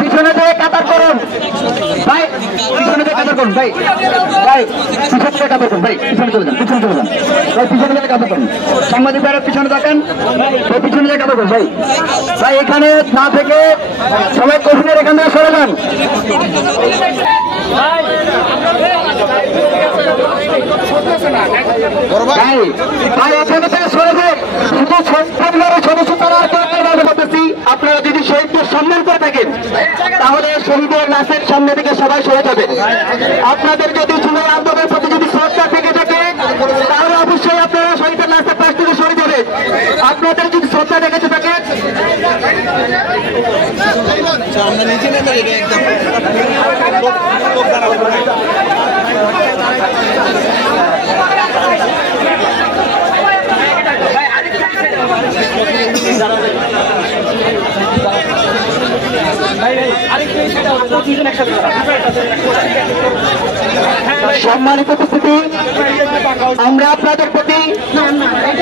পিছনে দিয়ে কাতার করুন ভাই, পিছনে দিয়ে কাতার করুন ভাই, ভাই পিছনে দিয়ে কাতার করুন ভাই, পিছনে চলে যান, পিছনে চলে যান ভাই, পিছনে দিয়ে কাতার করুন। সাংবাদিক ভাইরা পিছনে থাকেন ভাই, পিছনে দিয়ে কাতার করুন ভাই, ভাই এখানে না থেকে সবাই কঠিনের এখান থেকে সরে যান। ভাই ভাই এখানে থেকে সরে যান, শুধু পরিবারের সদস্য তারা করতেছি। আপনারা যদি শহীদদের সম্মান করে থাকেন তাহলে শহীদের লাশের সামনে থেকে সবাই সরে যাবে। আপনাদের যদি জুলাই আন্দোলনের প্রতি যদি শ্রদ্ধা থেকে থাকে তাহলে অবশ্যই আপনারা শহীদের লাশের পাশ থেকে সরে যাবেন। আপনাদের যদি শ্রদ্ধা থেকে থাকে সম্মানিত উপস্থিতি, আমরা আপনাদের প্রতি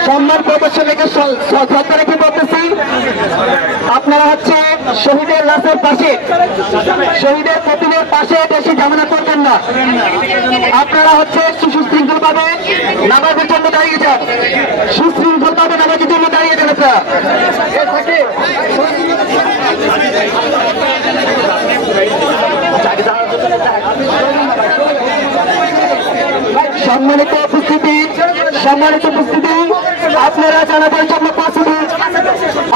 সম্মান প্রদর্শন রেখে শ্রদ্ধা রেখে বলতেছি, আপনারা হচ্ছে শহীদের লাশের পাশে, শহীদের প্রতিমের পাশে বেশি ঝামেলা করবেন না। আপনারা হচ্ছে সুশৃঙ্খল ভাবে নামাজের জন্য দাঁড়িয়ে যান, সুশৃঙ্খল ভাবে নামাজের জন্য দাঁড়িয়ে যান। সম্মানিত উপস্থিতি, সম্মানিত উপস্থিতি, আপনারা জানাজার জন্য প্রস্তুত,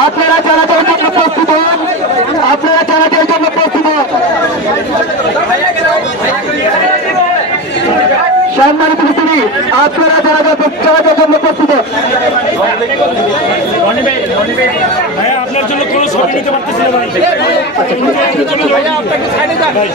আপনারা জানাজার জন্য প্রস্তুত, আপনারা জানাজার জন্য প্রস্তুত। সম্মানিত উপস্থিতি, আপনারা জানাজার জন্য প্রস্তুত। আপনার জন্য কোনো ছবি নিতে পারতেছি না ভাই।